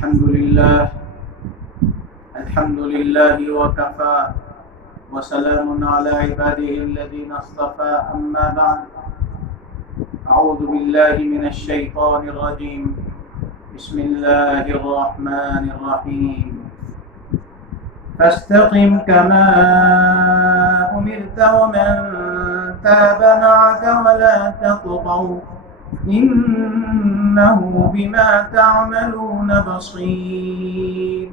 الحمد لله وكفى وسلام على عباده الذين اصطفى أما بعد أعوذ بالله من الشيطان الرجيم بسم الله الرحمن الرحيم فاستقم كما أمرت ومن تاب معك ولا تطغوا إنه بما تعملون بصير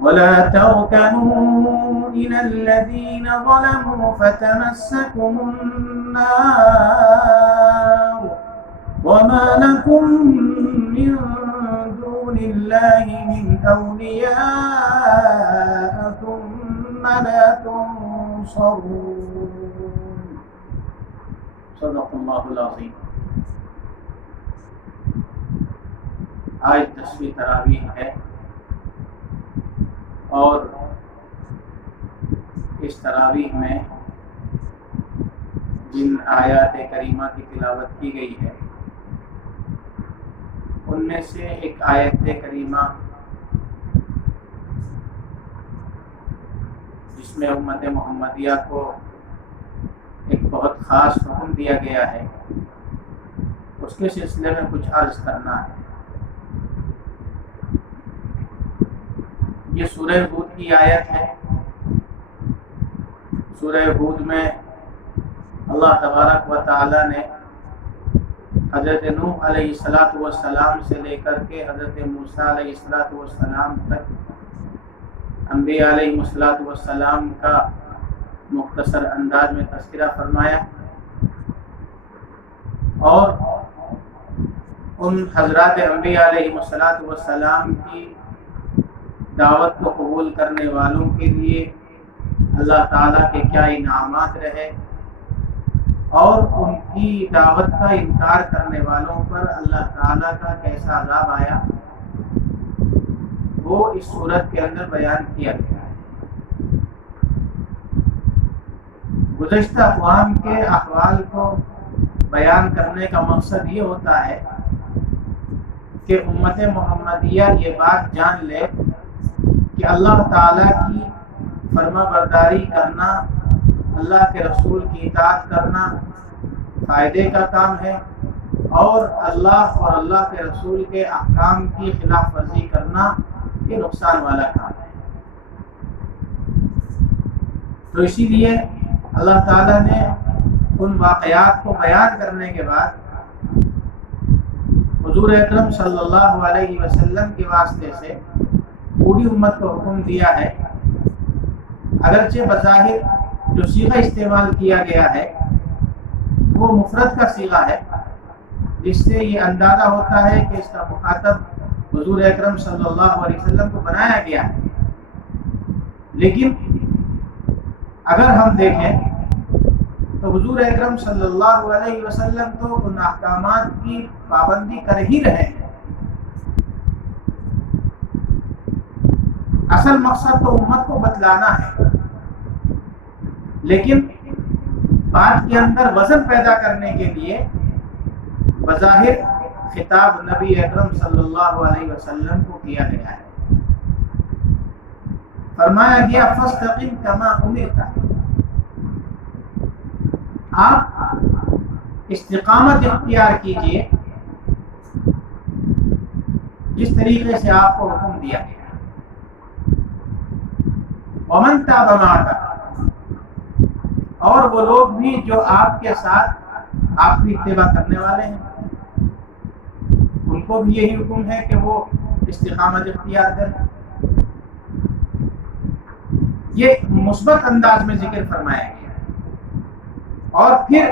ولا تركنوا إلى الذين ظلموا فتمسكم النار وما لكم من دون الله من أولياء ثم لا تنصرون صدق الله العظيم. آج 10ویں تراویح ہے اور اس تراویح میں جن آیات کریمہ کی تلاوت کی گئی ہے ان میں سے ایک آیت کریمہ جس میں امت محمدیہ کو ایک بہت خاص حکم دیا گیا ہے، اس کے سلسلے میں کچھ عرض کرنا ہے۔ یہ سورہ ہود کی آیت ہے۔ سورہ ہود میں اللہ تبارک و تعالی نے حضرت نوح علیہ السلام سے لے کر کے حضرت موسیٰ علیہ السلام تک انبیاء علیہ السلام کا مختصر انداز میں تذکرہ فرمایا اور ان حضرات انبیاء علیہ السلام کی دعوت کو قبول کرنے والوں کے لیے اللہ تعالیٰ کے کیا انعامات رہے اور ان کی دعوت کا انکار کرنے والوں پر اللہ تعالیٰ کا کیسا عذاب آیا، وہ اس صورت کے اندر بیان کیا گیا ہے۔ گزشتہ اقوام کے احوال کو بیان کرنے کا مقصد یہ ہوتا ہے کہ امت محمدیہ یہ بات جان لے کہ اللہ تعالیٰ کی فرما برداری کرنا، اللہ کے رسول کی اطاعت کرنا فائدے کا کام ہے، اور اللہ اور اللہ کے رسول کے احکام کی خلاف ورزی کرنا یہ نقصان والا کام ہے۔ تو اسی لیے اللہ تعالیٰ نے ان واقعات کو بیان کرنے کے بعد حضور اکرم صلی اللہ علیہ وسلم کے واسطے سے پوری امت کو حکم دیا ہے۔ اگرچہ بظاہر جو صیغہ استعمال کیا گیا ہے وہ مفرد کا صیغہ ہے، جس سے یہ اندازہ ہوتا ہے کہ اس کا مخاطب حضور اکرم صلی اللہ علیہ وسلم کو بنایا گیا ہے، لیکن اگر ہم دیکھیں تو حضور اکرم صلی اللہ علیہ وسلم تو ان احکامات کی پابندی کر ہی رہے ہیں۔ اصل مقصد تو امت کو بتلانا ہے، لیکن بات کے اندر وزن پیدا کرنے کے لیے بظاہر خطاب نبی اکرم صلی اللہ علیہ وسلم کو کیا گیا ہے۔ فرمایا گیا فاستقم کما امرت، آپ استقامت اختیار کیجئے جس طریقے سے آپ کو حکم دیا گیا۔ ومن تاب معک، اور وہ لوگ بھی جو آپ کے ساتھ آپ کی اتباع کرنے والے ہیں ان کو بھی یہی حکم ہے کہ وہ استقامت اختیار کریں۔ یہ مثبت انداز میں ذکر فرمایا گیا، اور پھر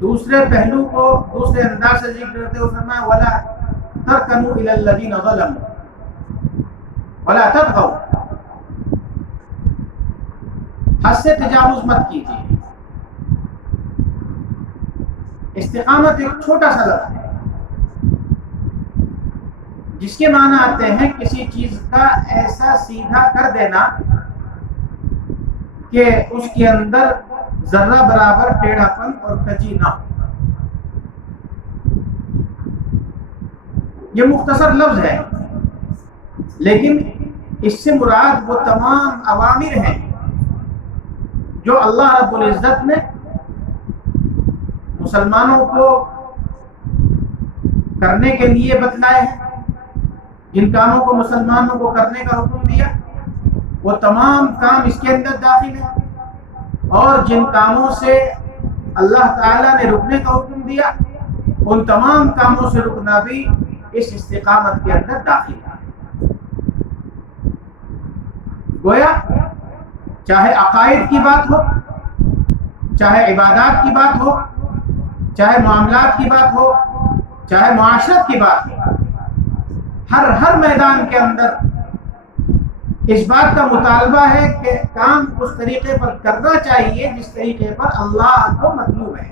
دوسرے پہلو کو دوسرے انداز سے ذکر کرتے ہوئے فرمایا وَلَا تَرْكَنُوا إِلَى الَّذِينَ ظَلَمُوا وَلَا تَطْغَوْا، حد سے تجاوز مت کیجیے۔ استقامت ایک چھوٹا سا لفظ ہے جس کے معنی آتے ہیں کسی چیز کا ایسا سیدھا کر دینا کہ اس کے اندر ذرہ برابر ٹیڑھا پن اور کجی نہ ہو۔ یہ مختصر لفظ ہے، لیکن اس سے مراد وہ تمام اوامر ہیں جو اللہ رب العزت نے مسلمانوں کو کرنے کے لیے بتلائے ہیں، جن کاموں کو مسلمانوں کو کرنے کا حکم دیا وہ تمام کام اس کے اندر داخل ہیں، اور جن کاموں سے اللہ تعالیٰ نے رکنے کا حکم دیا ان تمام کاموں سے رکنا بھی اس استقامت کے اندر داخل ہے۔ گویا چاہے عقائد کی بات ہو، چاہے عبادات کی بات ہو، چاہے معاملات کی بات ہو، چاہے معاشرت کی بات ہو، ہر میدان کے اندر اس بات کا مطالبہ ہے کہ کام اس طریقے پر کرنا چاہیے جس طریقے پر اللہ کو مطلوب ہے۔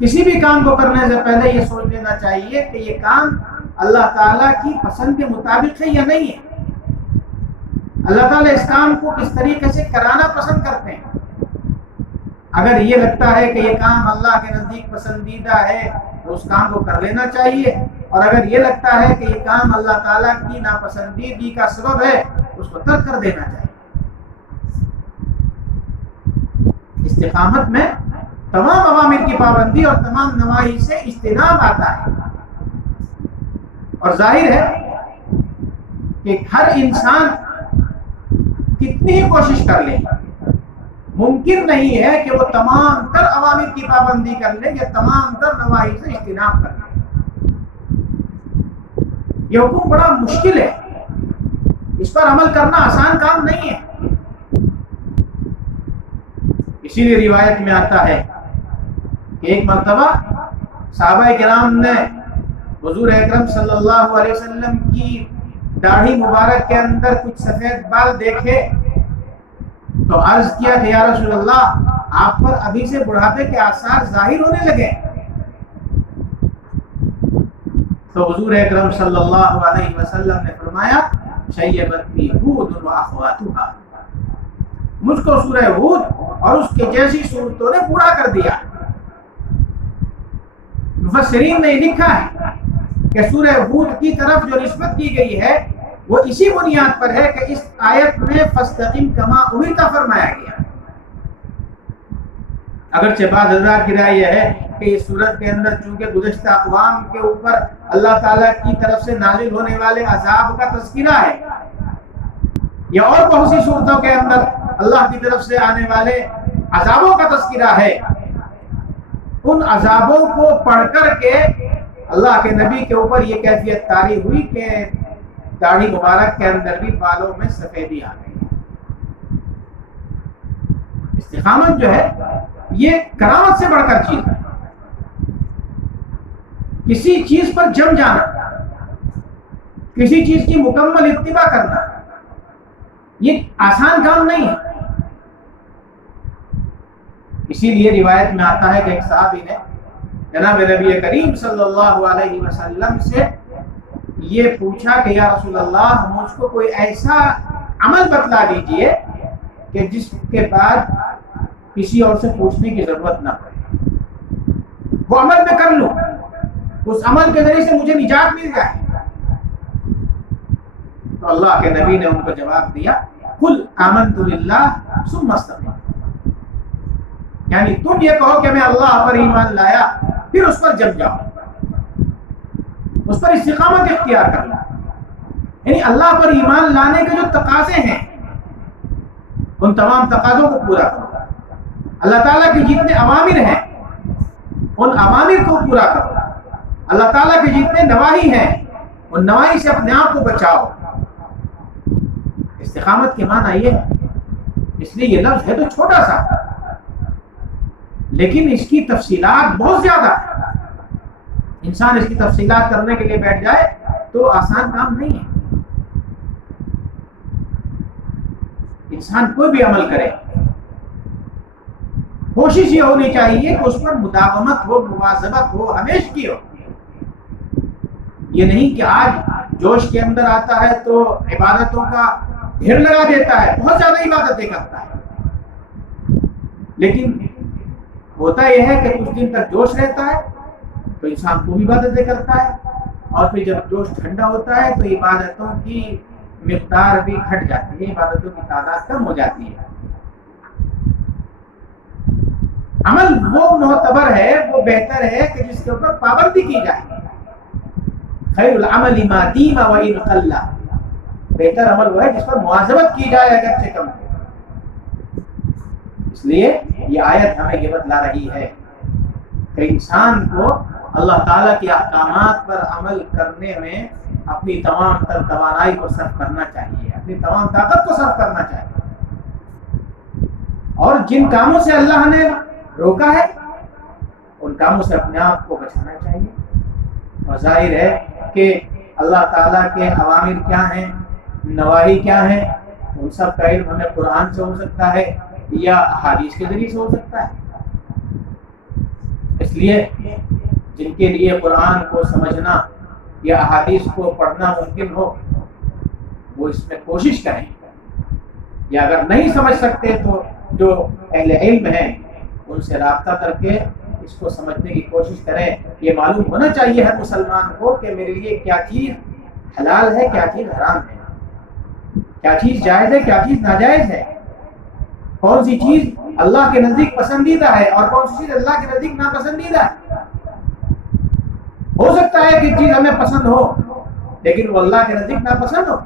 کسی بھی کام کو کرنے سے پہلے یہ سوچ لینا چاہیے کہ یہ کام اللہ تعالیٰ کی پسند کے مطابق ہے یا نہیں ہے، اللہ تعالیٰ اس کام کو کس طریقے سے کرانا پسند کرتے ہیں۔ اگر یہ لگتا ہے کہ یہ کام اللہ کے نزدیک پسندیدہ ہے تو اس کام کو کر لینا چاہیے، اور اگر یہ لگتا ہے کہ یہ کام اللہ تعالیٰ کی ناپسندیدگی کا سبب ہے اس کو ترک کر دینا چاہیے۔ استقامت میں تمام اوامر کی پابندی اور تمام نواہی سے اجتناب آتا ہے، اور ظاہر ہے کہ ہر انسان کتنی ہی کوشش کر لے ممکن نہیں ہے کہ وہ تمام تر اوامر کی پابندی کر لے یا تمام تر نواہی سے اجتناب کر لے۔ یہ حکم بڑا مشکل ہے، اس پر عمل کرنا آسان کام نہیں ہے۔ اسی لیے روایت میں آتا ہے کہ ایک مرتبہ صحابہ کرام نے حضور اکرم صلی اللہ علیہ وسلم کی داڑھی مبارک کے اندر کچھ سفید بال دیکھے تو عرض کیا کہ یا رسول اللہ، آپ پر ابھی سے بڑھاپے کے آثار ظاہر ہونے لگے۔ تو حضور اکرم صلی اللہ علیہ وسلم نے فرمایا شیبتنی ہود و اخواتھا، مجھ کو سورہ ہود اور اس کے جیسی صورتوں نے بوڑھا کر دیا۔ مفسرین نے لکھا ہے کہ سورہ ہود کی طرف جو نسبت کی گئی ہے وہ اسی بنیاد پر ہے کہ اس آیت میں فاستقم کما امرت فرمایا گیا۔ اگرچہ بعض حضرات کی رائے یہ ہے کہ اس صورت کے اندر چونکہ گزشتہ اقوام کے اوپر اللہ تعالیٰ کی طرف سے نازل ہونے والے عذاب کا تذکرہ ہے، یا اور بہت سی صورتوں کے اندر اللہ کی طرف سے آنے والے عذابوں کا تذکرہ ہے، ان عذابوں کو پڑھ کر کے اللہ کے نبی کے اوپر یہ کیفیت طاری ہوئی کہ داڑھی مبارک کے اندر بھی بالوں میں سفیدی آ گئی۔ استقامت جو ہے یہ کرامت سے بڑھ کر چیز ہے۔ کسی چیز پر جم جانا، کسی چیز کی مکمل اتباع کرنا، یہ آسان کام نہیں ہے۔ اسی لیے روایت میں آتا ہے کہ ایک صحابی نے جناب نبی کریم صلی اللہ علیہ وسلم سے یہ پوچھا کہ یا رسول اللہ، مجھ کو کوئی ایسا عمل بتلا دیجئے کہ جس کے بعد کسی اور سے پوچھنے کی ضرورت نہ پڑے، وہ عمل میں کر لوں، اس عمل کے ذریعے سے مجھے نجات مل جائے۔ تو اللہ کے نبی نے ان کو جواب دیا قل آمنت باللہ ثم استقم، یعنی تم یہ کہو کہ میں اللہ پر ایمان لایا پھر اس پر جم جاؤ، اس پر استقامت اختیار کرنا، یعنی اللہ پر ایمان لانے کے جو تقاضے ہیں ان تمام تقاضوں کو پورا کرو، اللہ تعالیٰ کے جتنے اوامر ہیں ان اوامر کو پورا کرو، اللہ تعالیٰ کے جتنے نواہی ہیں ان نواہی سے اپنے آپ کو بچاؤ۔ استقامت کے معنی یہ ہے، اس لیے یہ لفظ ہے تو چھوٹا سا لیکن اس کی تفصیلات بہت زیادہ ہے۔ انسان اس کی تفصیلات کرنے کے لیے بیٹھ جائے تو آسان کام نہیں ہے۔ انسان کوئی بھی عمل کرے کوشش یہ ہونی چاہیے کہ اس پر مداومت ہو، مواظبت ہو، ہمیشگی ہو۔ یہ نہیں کہ آج جوش کے اندر آتا ہے تو عبادتوں کا ڈھیر لگا دیتا ہے، بہت زیادہ عبادتیں کرتا ہے، لیکن ہوتا یہ ہے کہ کچھ دن تک جوش رہتا ہے تو انسان خوب عبادتیں کرتا ہے، اور پھر جب جوش ٹھنڈا ہوتا ہے تو عبادتوں کی مقدار بھی گھٹ جاتی ہے، عبادتوں کی تعداد کم ہو جاتی ہے۔ عمل وہ معتبر ہے، وہ بہتر ہے کہ جس کے اوپر پابندی کی جائے۔ خیر العمل ما دیم وان قل، بہتر عمل وہ ہے جس پر مواظبت کی جائے اگرچہ کم ہو۔ اس لیے یہ آیت ہمیں یہ بتلا رہی ہے کہ انسان کو اللہ تعالیٰ کے احکامات پر عمل کرنے میں اپنی تمام تر توانائی کو صرف کرنا چاہیے، اپنی تمام طاقت کو صرف کرنا چاہیے، اور جن کاموں سے اللہ نے روکا ہے ان کاموں سے اپنے آپ کو بچانا چاہیے۔ اور ظاہر ہے کہ اللہ تعالیٰ کے اوامر کیا ہیں، نواہی کیا ہیں، ان سب کا علم ہمیں قرآن سے ہو سکتا ہے یا احادیث کے ذریعے سے ہو سکتا ہے۔ اس لیے جن کے لیے قرآن کو سمجھنا یا احادیث کو پڑھنا ممکن ہو وہ اس میں کوشش کریں، یا اگر نہیں سمجھ سکتے تو جو اہل علم ہیں ان سے رابطہ کر کے اس کو سمجھنے کی کوشش کریں۔ یہ معلوم ہونا چاہیے ہر مسلمان کو کہ میرے لیے کیا چیز حلال ہے، کیا چیز حرام ہے، کیا چیز جائز ہے، کیا چیز ناجائز ہے، کون سی چیز اللہ کے نزدیک پسندیدہ ہے اور کون سی چیز اللہ کے نزدیک ناپسندیدہ ہے۔ ہو سکتا ہے کہ چیز ہمیں پسند ہو لیکن وہ اللہ کے نزدیک ناپسند ہو،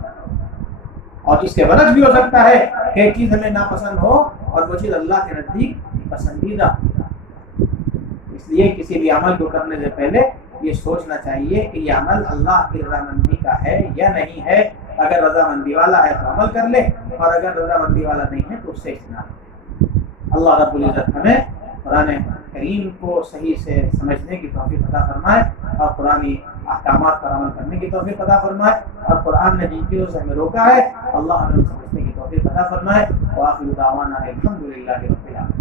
اور اس کے برعکس بھی ہو سکتا ہے کہ ایک چیز ہمیں ناپسند ہو اور وہ چیز اللہ کے نزدیک پسندیدہ۔ اس لیے کسی بھی عمل کو کرنے سے پہلے یہ سوچنا چاہیے کہ یہ عمل اللہ کی رضامندی کا ہے یا نہیں ہے۔ اگر رضامندی والا ہے تو عمل کر لے، اور اگر رضامندی والا نہیں ہے تو اس سے اجتناب کرے۔ اللہ رب العزت ہمیں قرآن کریم کو صحیح سے سمجھنے کی توفیق عطا فرمائے، اور قرآنی احکامات پر عمل کرنے کی توفیق عطا فرمائے، اور قرآن نے جن چیزوں سے ہمیں روکا ہے اللہ ہمیں سمجھنے کی توفیق عطا فرمائے۔ وآخر دعوانا الحمد للہ رب العالمین۔